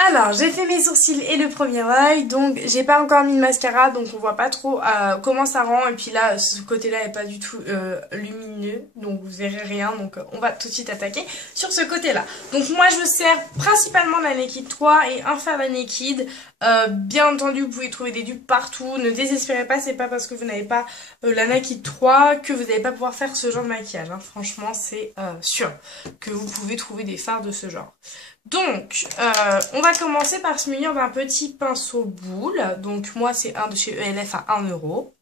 Alors, j'ai fait mes sourcils et le premier œil, donc j'ai pas encore mis de mascara, donc on voit pas trop comment ça rend. Et puis là, ce côté-là est pas du tout lumineux, donc vous verrez rien. Donc on va tout de suite attaquer sur ce côté-là. Donc moi, je me sers principalement de la Naked 3 et un fard de la Naked. Bien entendu, vous pouvez trouver des dupes partout. Ne désespérez pas, c'est pas parce que vous n'avez pas la Naked 3 que vous n'allez pas pouvoir faire ce genre de maquillage. Hein. Franchement, c'est sûr que vous pouvez trouver des fards de ce genre. Donc, on va commencer par se munir d'un petit pinceau boule. Donc, moi, c'est un de chez ELF à 1 €.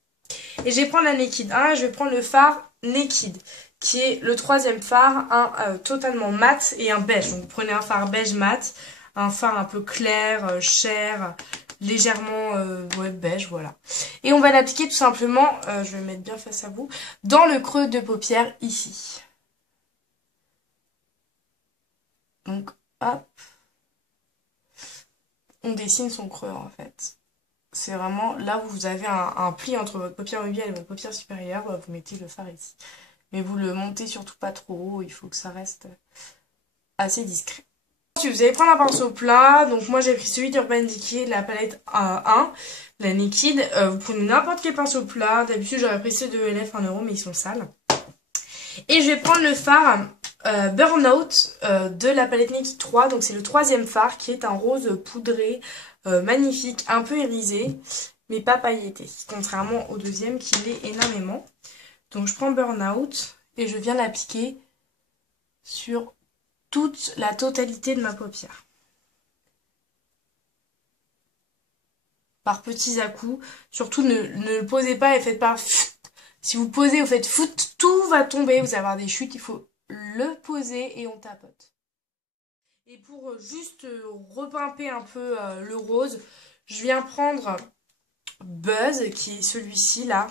Et je vais prendre la Naked 1 et je vais prendre le fard Naked, qui est le troisième fard, un totalement mat et un beige. Donc, vous prenez un fard beige mat, un fard un peu clair, chair, légèrement ouais, beige, voilà. Et on va l'appliquer tout simplement, je vais le mettre bien face à vous, dans le creux de paupière ici. Donc, hop. On dessine son creux en fait. C'est vraiment là où vous avez un pli entre votre paupière médiane et votre paupière supérieure, bah, vous mettez le fard ici. Mais vous le montez surtout pas trop haut, il faut que ça reste assez discret. Ensuite, vous allez prendre un pinceau plat. Donc moi j'ai pris celui d'Urban Decay, la palette 1, la Naked. Vous prenez n'importe quel pinceau plat. D'habitude j'aurais pris ceux de ELF 1 € mais ils sont sales. Et je vais prendre le fard Burnout de la palette Naked 3. Donc c'est le troisième fard qui est un rose poudré magnifique, un peu irisé, mais pas pailleté. Contrairement au deuxième qui l'est énormément. Donc je prends Burnout et je viens l'appliquer sur toute la totalité de ma paupière. Par petits à-coups. Surtout ne le posez pas et faites pas... Si vous posez, vous faites foot, tout va tomber, vous allez avoir des chutes, il faut le poser et on tapote. Et pour juste repimper un peu le rose, je viens prendre Buzz, qui est celui-ci là,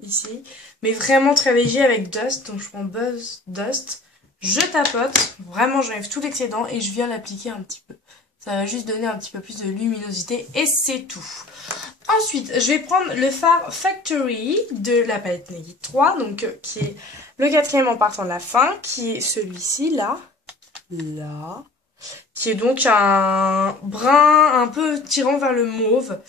ici, mais vraiment très léger avec Dust, donc je prends Buzz Dust, je tapote, vraiment j'enlève tout l'excédent et je viens l'appliquer un petit peu. Ça va juste donner un petit peu plus de luminosité et c'est tout. Ensuite, je vais prendre le fard Factory de la palette Naked 3, donc qui est le quatrième en partant de la fin, qui est celui-ci, là, qui est donc un brun un peu tirant vers le mauve.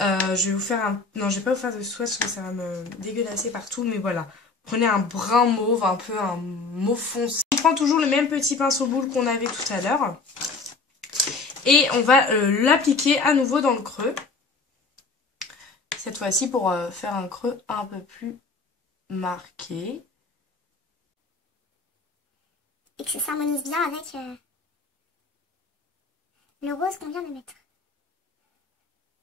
Je vais vous faire un... Non, je vais pas vous faire de swatch parce que ça va me dégueulasser partout, mais voilà. Prenez un brun mauve, un peu un mauve foncé. On prend toujours le même petit pinceau boule qu'on avait tout à l'heure. Et on va l'appliquer à nouveau dans le creux. Cette fois-ci pour faire un creux un peu plus marqué. Et que ça s'harmonise bien avec le rose qu'on vient de mettre.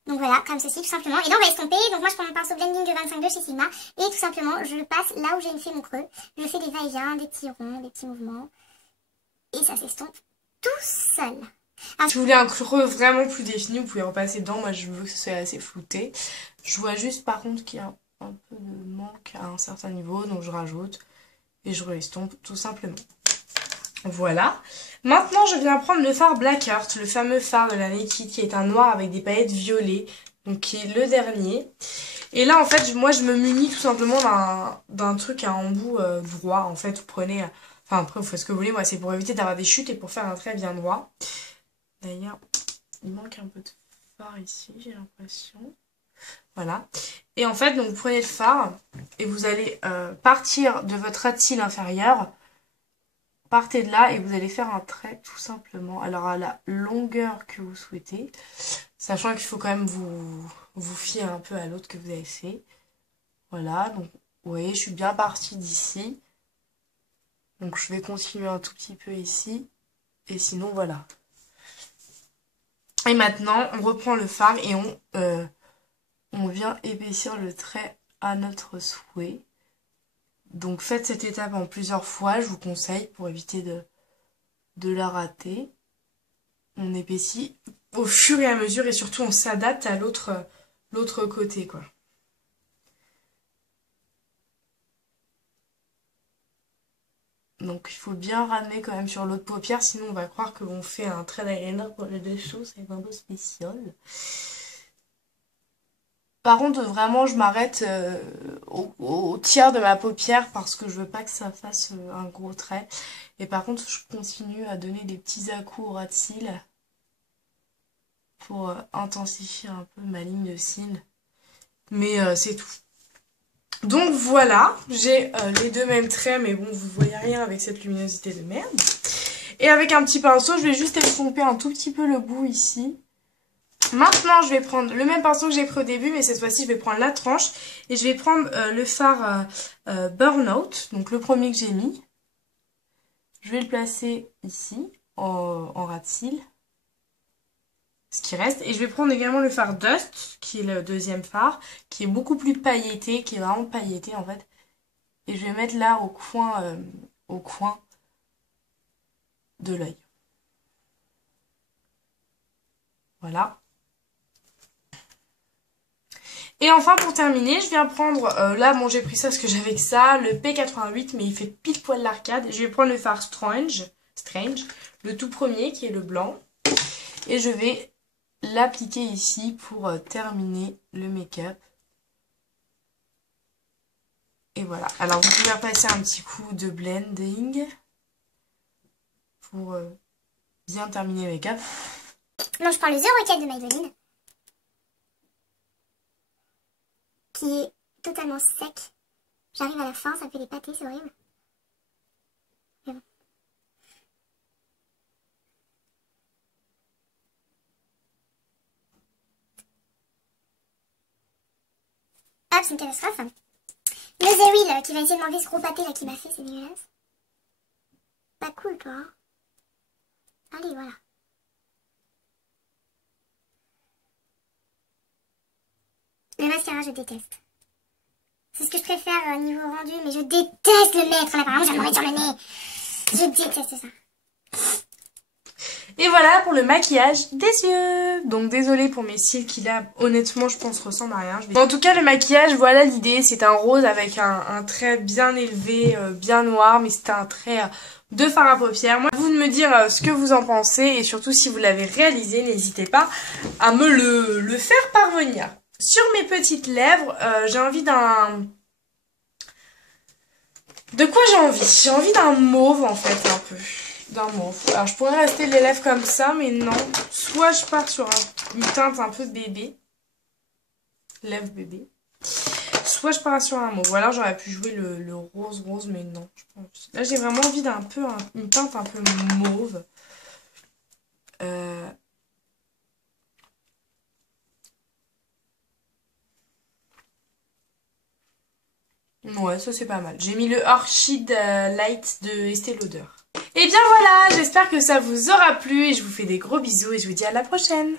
Donc voilà, comme ceci tout simplement. Et là on va estomper. Donc moi je prends mon pinceau blending de 25 de chez Sigma. Et tout simplement je le passe là où j'ai fait mon creux. Je fais des va-et-vient, des petits ronds, des petits mouvements. Et ça s'estompe tout seul. Si vous voulez un creux vraiment plus défini, vous pouvez repasser dedans. Moi, je veux que ce soit assez flouté. Je vois juste, par contre, qu'il y a un peu de manque à un certain niveau. Donc, je rajoute et je re-estompe tout simplement. Voilà. Maintenant, je viens prendre le fard Black Heart, le fameux fard de la Naked, qui est un noir avec des paillettes violettes. Donc, qui est le dernier. Et là, en fait, moi, je me munis tout simplement d'un truc à embout droit. En fait, vous prenez... Enfin, après, vous faites ce que vous voulez. Moi, c'est pour éviter d'avoir des chutes et pour faire un trait bien droit. D'ailleurs, il manque un peu de fard ici, j'ai l'impression. Voilà. Et en fait, donc, vous prenez le fard et vous allez partir de votre ras de cils inférieur. Partez de là et vous allez faire un trait tout simplement. Alors, à la longueur que vous souhaitez. Sachant qu'il faut quand même vous fier un peu à l'autre que vous avez fait. Voilà. Donc, vous voyez, je suis bien partie d'ici. Donc, je vais continuer un tout petit peu ici. Et sinon, voilà. Et maintenant, on reprend le fard et on vient épaissir le trait à notre souhait. Donc faites cette étape en plusieurs fois, je vous conseille, pour éviter de la rater. On épaissit au fur et à mesure et surtout on s'adapte à l'autre côté, quoi. Donc il faut bien ramener quand même sur l'autre paupière, sinon on va croire qu'on fait un trait d'eyeliner pour les dessous, c'est un peu spécial. Par contre, vraiment, je m'arrête au tiers de ma paupière parce que je veux pas que ça fasse un gros trait. Et par contre, je continue à donner des petits à-coups au ras de cils. pour intensifier un peu ma ligne de cils. Mais c'est tout. Donc voilà, j'ai les deux mêmes traits, mais bon, vous voyez rien avec cette luminosité de merde. Et avec un petit pinceau, je vais juste estomper un tout petit peu le bout ici. Maintenant, je vais prendre le même pinceau que j'ai pris au début, mais cette fois-ci, je vais prendre la tranche. Et je vais prendre le fard Burnout, donc le premier que j'ai mis. Je vais le placer ici, en ras de cils. Ce qui reste. Et je vais prendre également le fard Dust, qui est le deuxième fard, qui est beaucoup plus pailleté, qui est vraiment pailleté en fait. Et je vais mettre là au coin de l'œil. Voilà. Et enfin pour terminer, je viens prendre, là bon j'ai pris ça parce que j'avais que ça, le P88, mais il fait pile poil l'arcade. Je vais prendre le fard Strange, le tout premier qui est le blanc. Et je vais l'appliquer ici pour terminer le make-up. Et voilà. Alors vous pouvez passer un petit coup de blending pour bien terminer le make-up. Non, je prends le The Rocket de Maybelline, qui est totalement sec. J'arrive à la fin, ça fait des pâtés, c'est horrible. Mais bon. Hop, c'est une catastrophe. Le The Wheel qui va essayer de m'enlever ce gros pâté là qui m'a fait, c'est dégueulasse. Pas cool toi. Hein. Allez, voilà. Le mascara, je déteste. C'est ce que je préfère niveau rendu, mais je déteste le mettre là, par exemple, je vais le mettre sur le nez. Je déteste ça. Et voilà pour le maquillage des yeux. Donc désolée pour mes cils qui là, honnêtement, je pense ressemblent à rien. En tout cas, le maquillage, voilà l'idée. C'est un rose avec un trait bien élevé, bien noir, mais c'est un trait de fard à paupières. Moi, vous de me dire ce que vous en pensez et surtout si vous l'avez réalisé, n'hésitez pas à me le faire parvenir. Sur mes petites lèvres, j'ai envie d'un... De quoi j'ai envie? J'ai envie d'un mauve en fait, un peu. D'un mauve. Alors je pourrais rester les lèvres comme ça, mais non. Soit je pars sur une teinte un peu bébé. Lèvres bébé. Soit je pars sur un mauve. Ou alors j'aurais pu jouer le rose, mais non. Je pense. Là j'ai vraiment envie d'un peu, une teinte un peu mauve. Ouais, ça c'est pas mal. J'ai mis le Orchid Light de Estée Lauder. Et bien voilà, j'espère que ça vous aura plu et je vous fais des gros bisous et je vous dis à la prochaine.